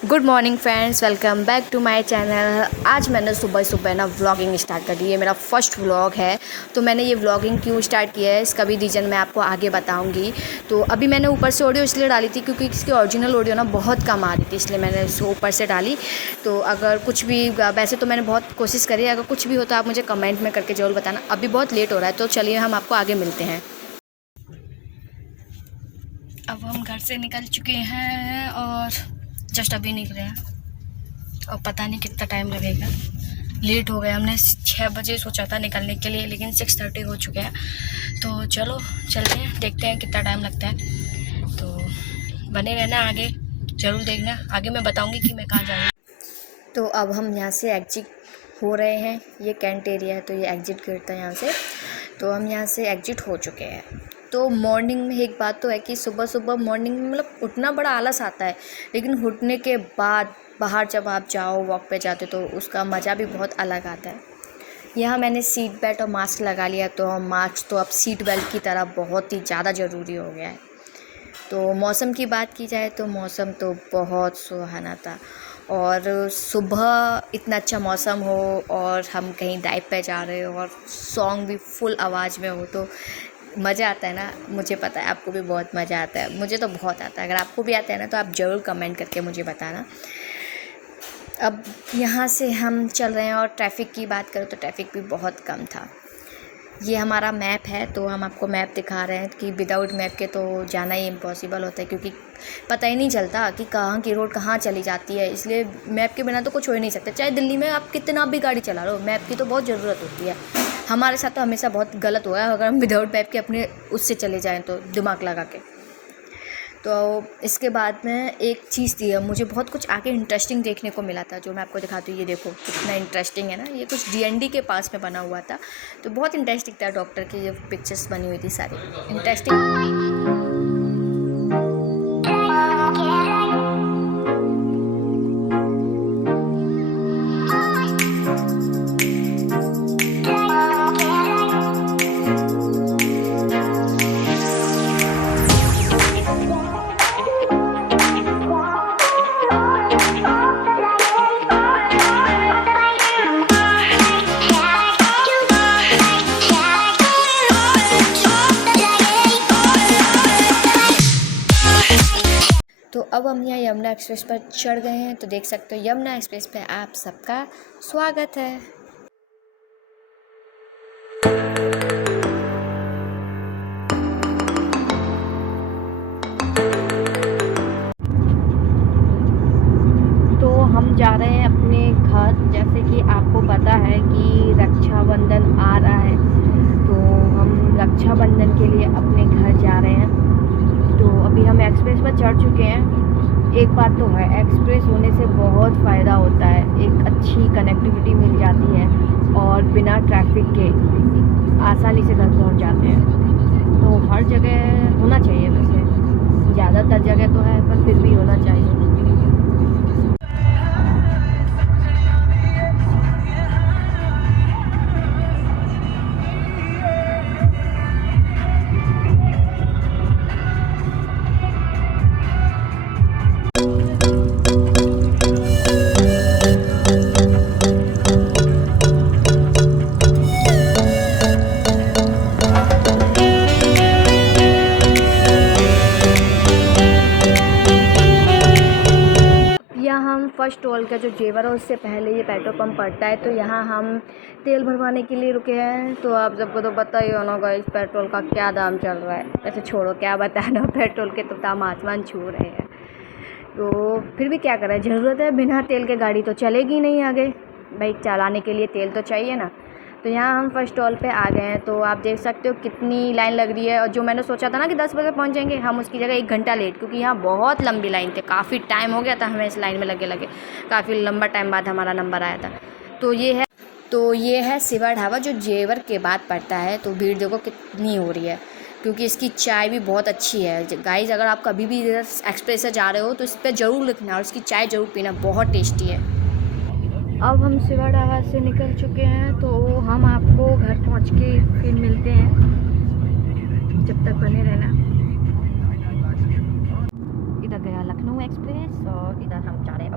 Good morning friends, welcome back to my channel. आज मैंने सुबह सुबह ना व्लॉगिंग स्टार्ट कर दी है। मेरा फर्स्ट व्लॉग है। तो मैंने ये व्लॉगिंग क्यों स्टार्ट किया है इसका भी रीज़न मैं आपको आगे बताऊंगी। तो अभी मैंने ऊपर से ऑडियो इसलिए डाली थी क्योंकि इसकी ओरिजिनल ऑडियो ना बहुत कम आ रही थी, इसलिए मैंने इसको ऊपर से डाली। तो अगर कुछ भी, वैसे तो मैंने बहुत कोशिश करी है, अगर कुछ भी हो तो आप मुझे कमेंट में करके ज़रूर बताना। अभी बहुत लेट हो रहा है, तो चलिए हम आपको आगे मिलते हैं। अब हम घर से निकल चुके हैं और जस्ट अभी निकले हैं और पता नहीं कितना टाइम लगेगा। लेट हो गया, हमने 6 बजे सोचा था निकलने के लिए, लेकिन 6:30 हो चुके हैं। तो चलो चलते हैं, देखते हैं कितना टाइम लगता है। तो बने रहना, आगे ज़रूर देखना, आगे मैं बताऊंगी कि मैं कहाँ जा रही हूँ। तो अब हम यहाँ से एग्जिट हो रहे हैं। ये कैंट एरिया है, तो ये एग्जिट गेट था यहाँ से। तो हम यहाँ से एग्जिट हो चुके हैं। तो मॉर्निंग में एक बात तो है कि सुबह सुबह मॉर्निंग में मतलब उठना बड़ा आलस आता है, लेकिन उठने के बाद बाहर जब आप जाओ, वॉक पे जाते तो उसका मज़ा भी बहुत अलग आता है। यहाँ मैंने सीट बेल्ट और मास्क लगा लिया, तो मास्क तो अब सीट बेल्ट की तरह बहुत ही ज़्यादा ज़रूरी हो गया है। तो मौसम की बात की जाए तो मौसम तो बहुत सुहाना था, और सुबह इतना अच्छा मौसम हो और हम कहीं ड्राइव पे जा रहे हो और सॉन्ग भी फुल आवाज़ में हो तो मज़ा आता है ना। मुझे पता है आपको भी बहुत मज़ा आता है, मुझे तो बहुत आता है। अगर आपको भी आता है ना तो आप ज़रूर कमेंट करके मुझे बताना। अब यहाँ से हम चल रहे हैं, और ट्रैफ़िक की बात करें तो ट्रैफ़िक भी बहुत कम था। ये हमारा मैप है, तो हम आपको मैप दिखा रहे हैं कि विदाउट मैप के तो जाना ही इम्पॉसिबल होता है, क्योंकि पता ही नहीं चलता कि कहाँ की रोड कहाँ चली जाती है। इसलिए मैप के बिना तो कुछ हो ही नहीं सकता। चाहे दिल्ली में आप कितना भी गाड़ी चला लो, मैप की तो बहुत ज़रूरत होती है। हमारे साथ तो हमेशा बहुत गलत हुआ है अगर हम विदाउट मैप के अपने उससे चले जाएँ तो, दिमाग लगा के। तो इसके बाद में एक चीज़ थी, मुझे बहुत कुछ आगे इंटरेस्टिंग देखने को मिला था, जो मैं आपको दिखाती हूँ। ये देखो कितना इंटरेस्टिंग है ना। ये कुछ डीएनडी के पास में बना हुआ था, तो बहुत इंटरेस्टिंग था। डॉक्टर की ये पिक्चर्स बनी हुई थी, सारी इंटरेस्टिंग। तो अब हम यहाँ यमुना एक्सप्रेस पर चढ़ गए हैं। तो देख सकते हो यमुना एक्सप्रेस पे आप सबका स्वागत है। तो हम जा रहे हैं अपने घर। जैसे कि आपको पता है कि रक्षाबंधन आ रहा है, तो हम रक्षाबंधन के लिए अपने घर जा रहे हैं। तो अभी हम एक्सप्रेस पर चढ़ चुके हैं। एक बात तो है, एक्सप्रेस होने से बहुत फ़ायदा होता है, एक अच्छी कनेक्टिविटी मिल जाती है और बिना ट्रैफिक के आसानी से घर पहुंच जाते हैं। तो हर जगह होना चाहिए, वैसे ज़्यादातर जगह तो है पर फिर भी होना चाहिए। हम फर्स्ट टोल का जो जेवर है उससे पहले ये पेट्रोल पंप पड़ता है, तो यहाँ हम तेल भरवाने के लिए रुके हैं। तो आप सबको तो पता ही होना गाइस पेट्रोल का क्या दाम चल रहा है। ऐसे छोड़ो, क्या बताना, पेट्रोल के तो दाम आसमान छू रहे हैं। तो फिर भी क्या करें, ज़रूरत है, बिना तेल के गाड़ी तो चलेगी नहीं आगे। भाई चलाने के लिए तेल तो चाहिए ना। तो यहाँ हम फर्स्ट टोल पे आ गए हैं। तो आप देख सकते हो कितनी लाइन लग रही है, और जो मैंने सोचा था ना कि 10 बजे पहुँच जाएंगे, हम उसकी जगह 1 घंटा लेट, क्योंकि यहाँ बहुत लंबी लाइन थी। काफ़ी टाइम हो गया था हमें इस लाइन में लगे काफ़ी लंबा टाइम बाद हमारा नंबर आया था। तो ये है शिवा ढाबा, जो जेवर के बाद पड़ता है। तो भीड़ देखो कितनी हो रही है, क्योंकि इसकी चाय भी बहुत अच्छी है गाइज़। अगर आप कभी भी इधर एक्सप्रेस से जा रहे हो तो इस पर ज़रूर लिखना और इसकी चाय ज़रूर पीना, बहुत टेस्टी है। अब हम शिवा ढाबा से निकल चुके हैं, तो हम आपको घर पहुंच के फिर मिलते हैं। जब तक बने रहना। इधर गया लखनऊ एक्सप्रेस और इधर हम जा रहे हैं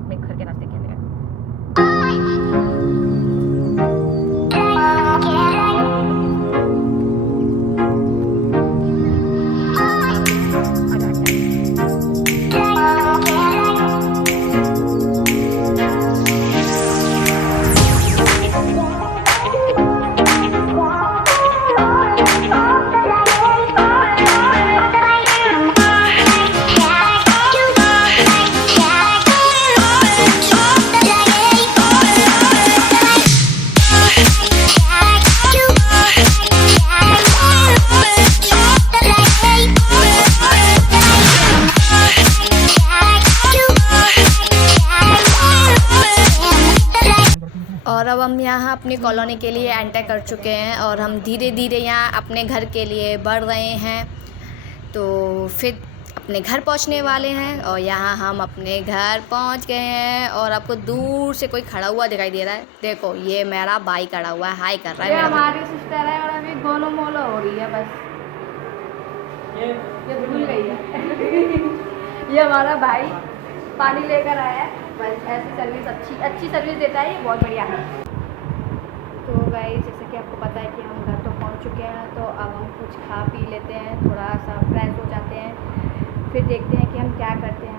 हम यहाँ अपनी कॉलोनी के लिए एंटर कर चुके हैं और हम धीरे धीरे यहाँ अपने घर के लिए बढ़ रहे हैं। तो फिर अपने घर पहुँचने वाले हैं और यहाँ हम अपने घर पहुँच गए हैं और आपको दूर से कोई खड़ा हुआ दिखाई दे रहा है। देखो ये मेरा भाई खड़ा हुआ है, हाय कर रहा है। ये हमारी सिस्टर है और अभी गोलो मोलो हो रही है, बस ये भूल गई है। ये हमारा भाई पानी लेकर आया है, बस ऐसी सर्विस अच्छी सर्विस देता है, ये बहुत बढ़िया है। तो गाइस जैसे कि आपको पता है कि हम घर तो पहुंच चुके हैं, तो अब हम कुछ खा पी लेते हैं, थोड़ा सा फ्रेश हो जाते हैं, फिर देखते हैं कि हम क्या करते हैं।